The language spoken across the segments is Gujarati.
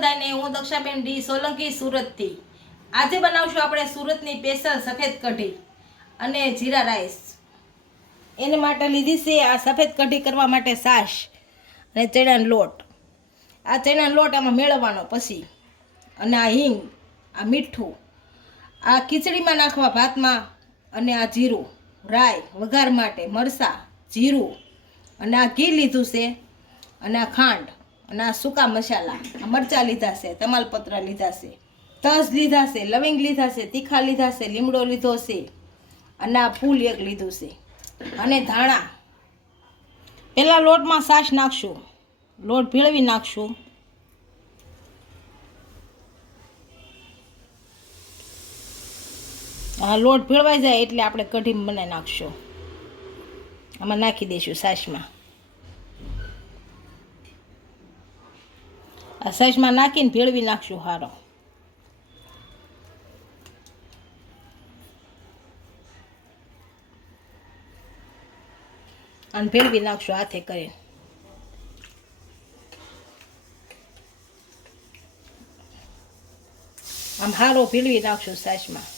બધાને, હું દક્ષાબેન ડી સોલંકી સુરતથી. આજે બનાવશું આપણે સુરતની સ્પેશિયલ સફેદ કઢી અને જીરા રાઈસ. એને માટે લીધી છે આ સફેદ કઢી કરવા માટે સાસ અને ચણાનો લોટ. આ ચણાનો લોટ આમાં મેળવવાનો પછી અને આ હિંગ, આ મીઠું, આ ખીચડીમાં નાખવા ભાતમાં અને આ જીરું, રાઈ, વઘાર માટે મરસા જીરું અને આ ઘી લીધું છે અને આ ખાંડ. અને આ સૂકા મસાલા. મરચાં લીધા છે તમાલપત્ર લીધા છે, તજ લીધા છે, લવિંગ લીધા છે, તીખા લીધા છે, લીમડો લીધો છે, અને આ ફૂલ એક લીધું છે. અને ધાણા. પહેલાં લોટમાં સાસ નાખશું. લોટ ભીળવી નાખશું. આ લોટ ભીળવાઈ જાય એટલે આપણે કઢી બનાવી નાખશું. આમાં નાખી દઈશું છાશમાં. આ છાશમાં નાખીને ભેળવી નાખશું હારો. અને ભેળવી નાખશું હાથે કરીને. આમ હારો ભીળવી નાખશું સાસમાં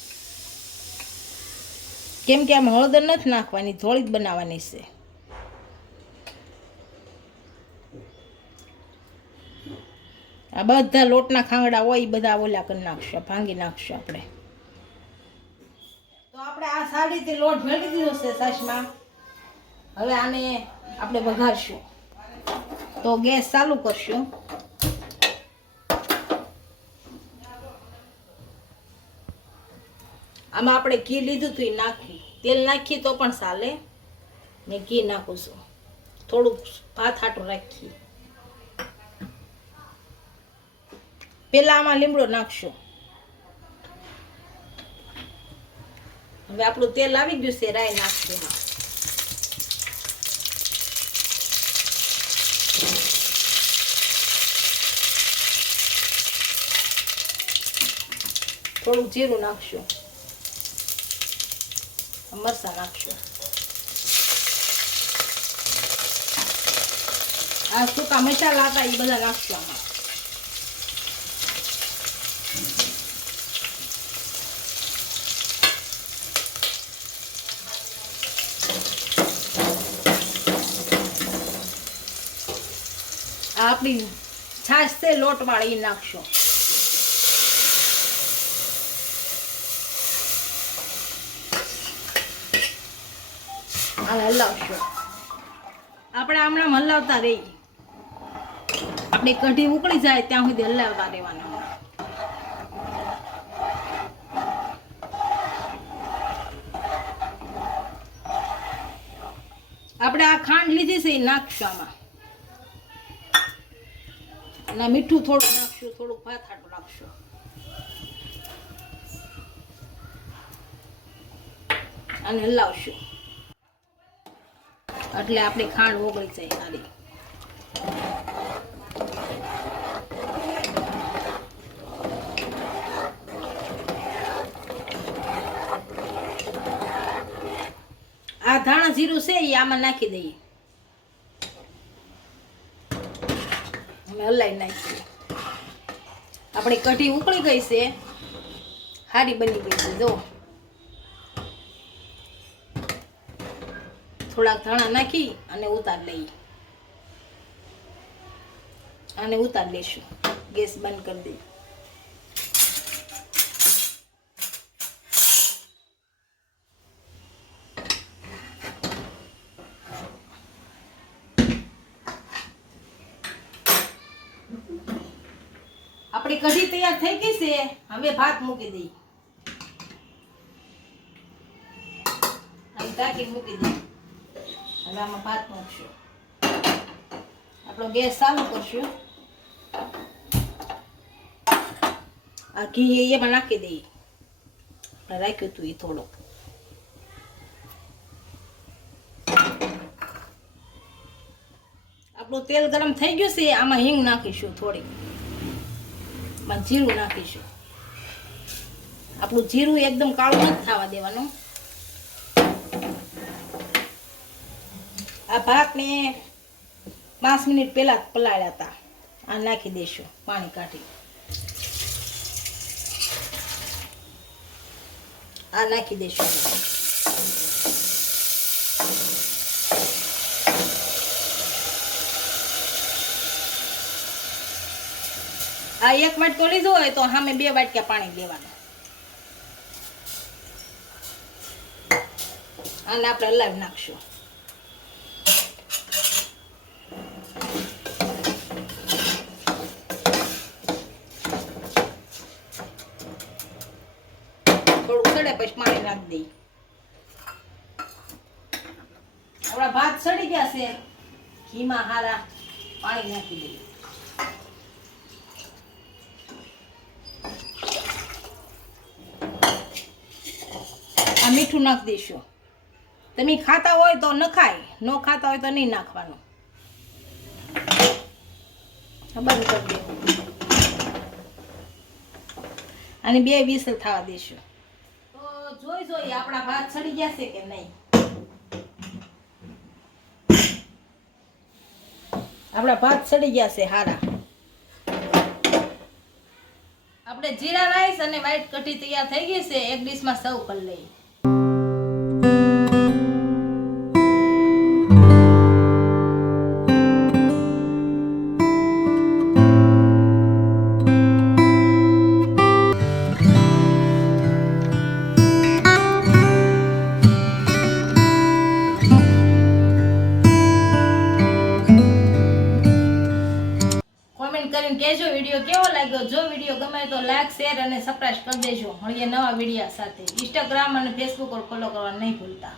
કેમ કે આમ હળદર નથી નાખવાની થોડી જ બનાવવાની છે. આ બધા લોટના ખાંગડા હોય એ બધા ઓલા કરી નાખશું ભાંગી નાખશું આપણે. તો આપણે આ રીતે લોટ ભેળવી દીધો છે સાસમાં. હવે આને આપણે વઘારશું. તો ગેસ ચાલુ કરશું. આમાં આપણે ઘી લીધું હતું એ નાખી તેલ નાખીએ તો પણ ચાલે. ને ઘી નાખું છું. થોડુંક ભાત હાટું રાખીએ. પેલા આમાં લીમડો નાખશું. હવે આપણું તેલ આવી ગયું છે, રાઈ નાખશું એમાં. થોડું જીરું નાખશું. મરચાં નાખશું. આ સૂકા મસાલા હતા એ બધા નાખશું આમાં. આપણી છાશ છે લોટ વાળી નાખશો. હલાવશો. આપણે હમણાં હલાવતા રહી. આપણી કઢી ઉકળી જાય ત્યાં સુધી હલાવતા રહેવાના. આપણે આ ખાંડ લીધી છે એ નાખશું આમાં. અને મીઠું થોડું નાખશું, થોડુંક ભાત હાટું નાખશું. અને હલાવશું. એટલે આપણે ખાંડ ઓગળી જાય સારી આ ધાણા જીરું છે, એ આમાં નાખી દઈએ. અમે હલાવી નાખીએ. આપણી કઢી ઉકળી ગઈ છે. સારી બની ગઈ છે, જો. થોડાક ધાણા નાખી અને ઉતાર લઈએ. અને ઉતાર લઈશું. ગેસ બંધ કરી દઈએ. આપણી કઢી તૈયાર થઈ ગઈ છે હવે ભાત મૂકી દઈએ અહીં ટાંકી મૂકી દઈએ હવે આમાં ભાત મૂકશું આપણો ગેસ ચાલુ કરશું આ ઘી એમાં નાખી દઈએ આપણે રાખ્યું હતું એ થોડુંક આપણું તેલ ગરમ થઈ ગયું છે આમાં હિંગ નાખીશું થોડી માં જીરું નાખીશું. આપણું જીરું એકદમ કાળું નથી થવા દેવાનું. આ ભાતને પાંચ મિનિટ પહેલા પલાળ્યા હતા. આ નાખી દઈશું પાણી કાઢી. આ નાખી દઈશું. આ એક વાટકો લીધો હોય તો સામે બે વાટકા પાણી દેવાના. અને આપણે લાવી નાખશું. થોડુંક સડે પછી પાણી નાખી દઈ આપણા ભાત સડી ગયા છે. ઘીમાં હારા પાણી નાખી દઈએ આ મીઠું નાખી દઈશું. તમે ખાતા હોય તો નખાય ન ખાતા હોય તો નહીં નાખવાનું. બંધ કરી દેવું અને બે વિસલ થવા દઈશું. તો જોઈ જોઈ આપણા ભાત ચડી ગયા છે કે નહીં? આપણા ભાત ચડી ગયા છે હારા. આપણે જીરા રાઈસ અને વ્હાઈટ કઢી તૈયાર થઈ ગઈ છે એક ડીશમાં સર્વ કરી લઈએ. જો વીડિયો ગમે તો લાઈક શેર અને સબસ્ક્રાઈબ કરી દેજો. મળીએ નવા વિડીયા સાથે. ઇન્સ્ટાગ્રામ અને ફેસબુક પર ફોલો કરવા નહીં ભૂલતા.